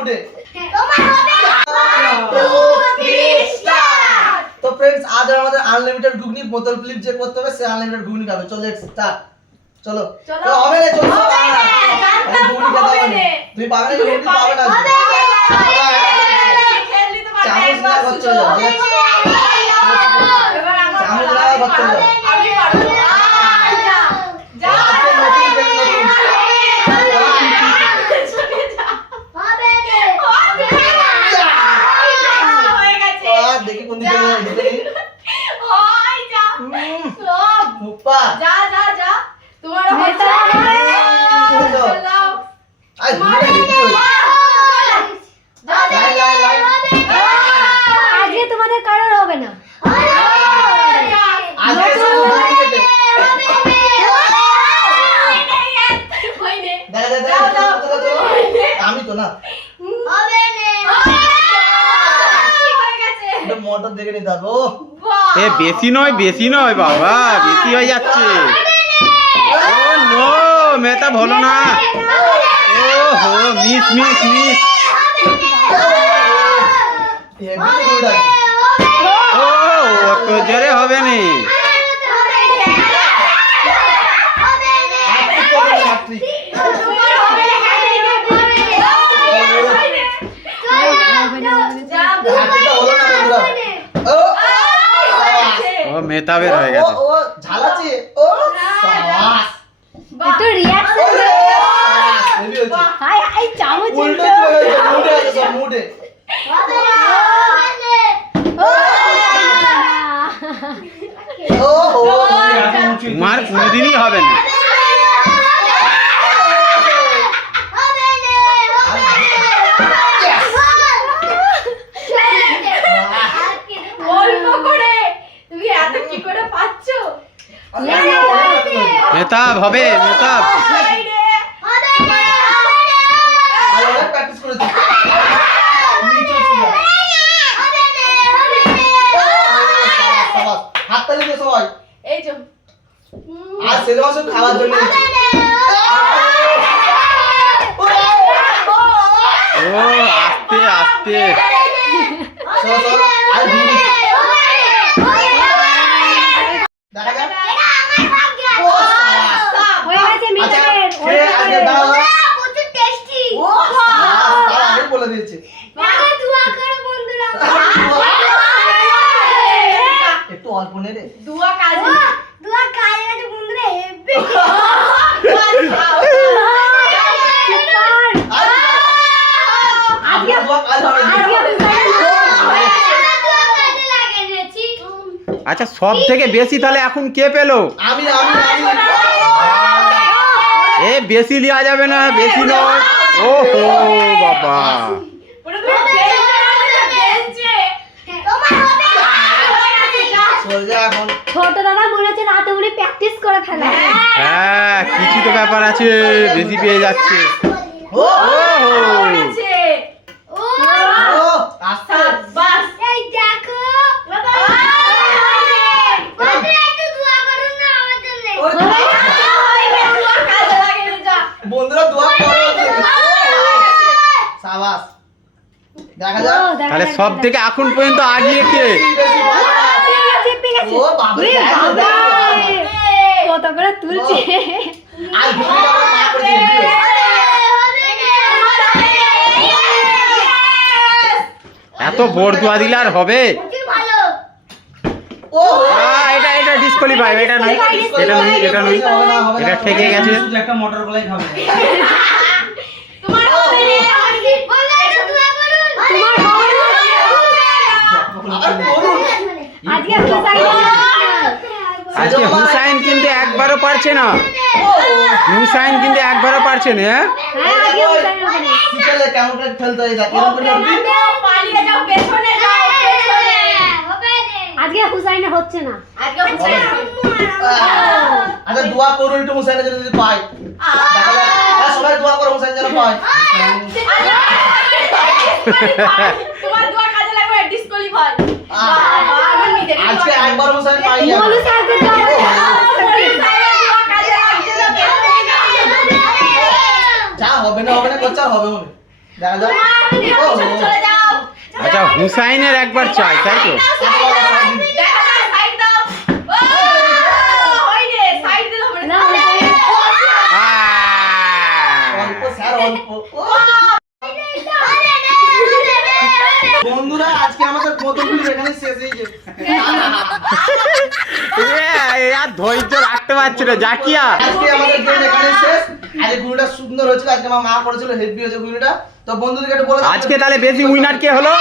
মুডে। তোমার হবে 1 2 3 স্টার্ট। তো फ्रेंड्स আজ আমাদের আনলিমিটেড ঘুগনি বোতল ফ্লিপ যে করতে হবে সে আনলিমিটেড ঘুগনি খাবে। চলো লেটস স্টার্ট। চলো তো হবে না চলো ঘুগনি খেতে হবে না। তুমি পাবে না ঘুগনি পাবে না। খেললি তো পারবে চামচ না করতে যাও। এবার আমার চামচ না করতে যাও। আমি পারবো। যা যা আজকে নতুন খেল নতুন। চলে যা হবে রে হয়ে গেছে আর দেখি কোন দিকে যাবে দেখি। ওই যা সব মুপ্পা যা যা যা তোমার হচ্ছে চলো আই ঘুগনি দিতে লাই লাই লাই আজকে তোমাদের কারোর হবে না। আজকে সব ঘুগনি খেতে। দেখা দেখা চলো আমি তো না এটা মোটর দেখে নিতে হবে। ও এ বেশি নয় বাবা, বেশি হয়ে যাচ্ছে। ও নো, মেটা ভালো না। ও হো, মিস হেভি ঘুগনি ও অত জোরে হবে না। ও মেটাবের হয়ে গেছে। ও ঝালাচ্ছে ও সাবাস একটু রিঅ্যাকশন দে। হেভি হচ্ছে হাই হাই চামচ উল্টো চলে গেছে মুডে আছে সব মুডে ও ও তোমার কোনদিনই হবে না। অল্প করে তুমি এত কি করে পাচ্ছো মেটাব হবে, মেটাব। আর অনেক প্র্যাকটিস করেছি নিচে ছিল সাবাস হাত তালি দিয়ে সবাই এই যে আর ছেলে মাসে খাওয়ার জন্য এসেছি। ও আস্তে আস্তে। চলো চলো আর ঘুগনি দেখা যাক ও সাবাস হয়ে গেছে আচ্ছা মিটারের। খেয়ে আগে দাও প্রচুর টেস্টি ও তার আগে বলে দিয়েছে দুয়া করো বন্ধুরা একটু অল্প নে রে দুয়া কাজে দুয়া কাজে গেছে বন্ধুরা হেভি। আজকে বাবা কাল হবে আচ্ছা সব থেকে বেশি তাহলে এখন কে পেলো? আমি এ বেশি লিয়া যাবে না, বেশি নয়। ও হো বাবা, চল যা এখন ছোট দাদা মনে হচ্ছে রাতে উনি প্র্যাকটিস করে ফেলে। হ্যাঁ কিছু তো ব্যাপার আছে, বেশি পেয়ে যাচ্ছে। ও ও হো ও আস্তে এই দেখো বন্ধুরা দোয়া করো সাবাস দেখা যাক তাহলে সব থেকে এখন পর্যন্ত আগিয়ে কে? ও বাবা কত করে তুলছে। আর ঘুরে যাবে মা করে দিবি এত বোর দোয়া দিলে আর হবে? ও এটা ডিসকোয়ালিফাই। এটা নয়, এটা নয়, এটা নয়, এটা ঠেকে গেছে। শুধু একটা মোটর গলাই খাবে তোমার হবে রে আজকে হুসাইন আজকে হুসাইন কিন্তু একবারও পারছে না। হুসাইন কিন্তু একবারও পারছে না। হ্যাঁ আজকে হুসাইন হবে না। শিখালে কেমন করে খেলতে হয় দেখ এরকম করে উঠবি পালিয়ে যাও পেছনে যাও পেছনে আজকে হুসাইন হচ্ছে না। আজকে হুসাইন আচ্ছা দোয়া করো একটু মুসাইনের জন্য যদি পাই দেখা যাক হ্যাঁ, সবাই দোয়া করো মুসাইন যেন পায় তোমার দোয়া কাজে লাগবে ডিসকোয়ালিফাই আজকে একবার মুসাইন পাই মনু স্যারকে জবাব যা হবে না কোচা হবে মনে দেখা যাক। তোমার ও, পিছনে চলে যাও। আচ্ছা হুসাইনের একবার চাই তাই তো দেখা যাক, সাইড দাও। ও, হইরে, সাইড দিলে হবে না। অল্প স্যার অল্প ও, বন্ধুরা আজকে আমাদের বোতল ফিল্ম এখানে শেষ হয়েছে। আর ধৈর্য রাখতে পারছি না জাকিয়া আজকে আমাদের গেম এখানে শেষ। আজকে ঘুড়িটা সুন্দর হয়েছিল, আজকে আমার মা করেছিল হেভি হয়েছে ঘুড়িটা। তো বন্ধুদেরকে একটু বলে আজকে তাহলে বেশি উইনার কে হলো